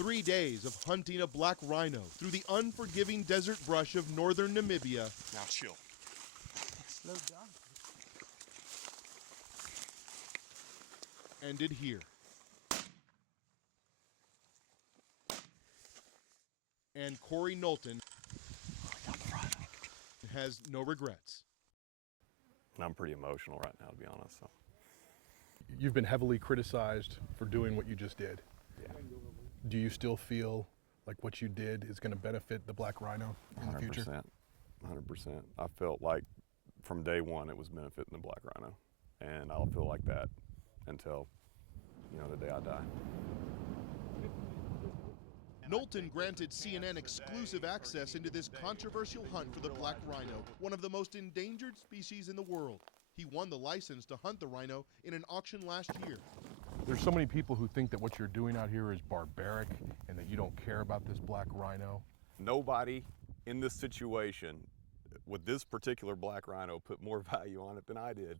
3 days of hunting a black rhino through the unforgiving desert brush of northern Namibia. Now chill. Slow down. Ended here. And Corey Knowlton has no regrets. I'm pretty emotional right now, to be honest. So. You've been heavily criticized for doing what you just did. Yeah. Do you still feel like what you did is going to benefit the black rhino in the future? 100%. I felt like from day one it was benefiting the black rhino, and I'll feel like that until, the day I die. Knowlton granted CNN exclusive access into this controversial hunt for the black rhino, one of the most endangered species in the world. He won the license to hunt the rhino in an auction last year. There's so many people who think that what you're doing out here is barbaric and that you don't care about this black rhino. Nobody in this situation with this particular black rhino put more value on it than I did.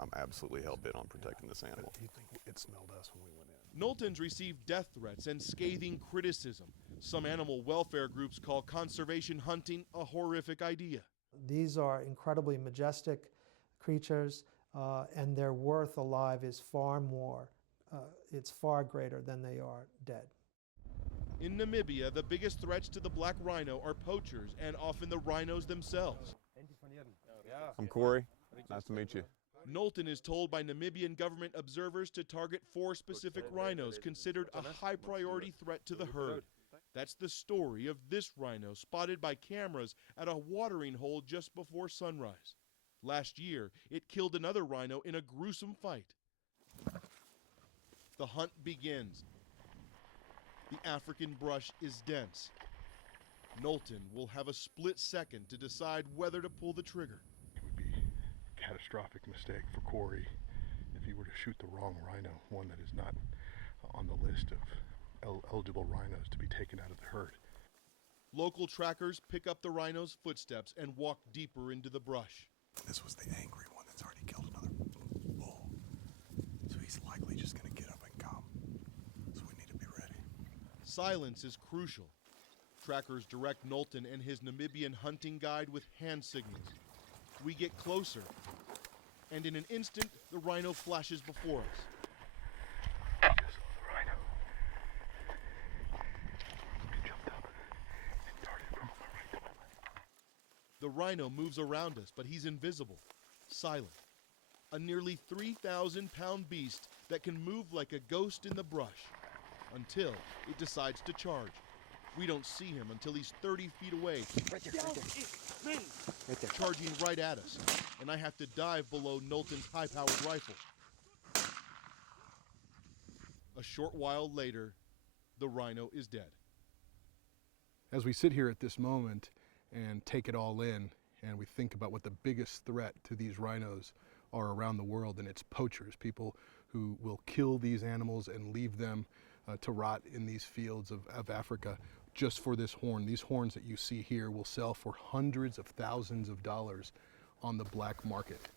I'm absolutely hell-bent on protecting this animal. You think it smelled us when we went in? Knowlton's received death threats and scathing criticism. Some animal welfare groups call conservation hunting a horrific idea. These are incredibly majestic creatures, and their worth alive is far more, it's far greater than they are dead. In Namibia, the biggest threats to the black rhino are poachers and often the rhinos themselves. I'm Corey. Nice to meet you. Knowlton is told by Namibian government observers to target 4 specific rhinos considered a high priority threat to the herd. That's the story of this rhino spotted by cameras at a watering hole just before sunrise. Last year, it killed another rhino in a gruesome fight. The hunt begins. The African brush is dense. Knowlton will have a split second to decide whether to pull the trigger. It would be a catastrophic mistake for Corey if he were to shoot the wrong rhino, one that is not on the list of eligible rhinos to be taken out of the herd. Local trackers pick up the rhino's footsteps and walk deeper into the brush. This was the angry one that's already killed another bull. So he's likely just going to get up and come. So we need to be ready. Silence is crucial. Trackers direct Knowlton and his Namibian hunting guide with hand signals. We get closer, and in an instant, the rhino flashes before us. I just saw the rhino. He jumped up and darted from my right to my left. The rhino moves around us, but he's invisible, silent. A nearly 3,000-pound beast that can move like a ghost in the brush until it decides to charge. We don't see him until he's 30 feet away, charging right at us, and I have to dive below Knowlton's high-powered rifle. A short while later, the rhino is dead. As we sit here at this moment and take it all in, and we think about what the biggest threat to these rhinos are around the world, and it's poachers, people who will kill these animals and leave them to rot in these fields of Africa just for this horn. These horns that you see here will sell for hundreds of thousands of dollars on the black market.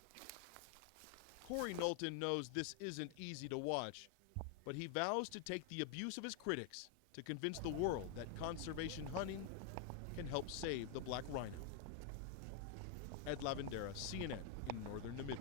Corey Knowlton knows this isn't easy to watch, but he vows to take the abuse of his critics to convince the world that conservation hunting can help save the black rhino. Ed Lavandera, CNN in northern Namibia.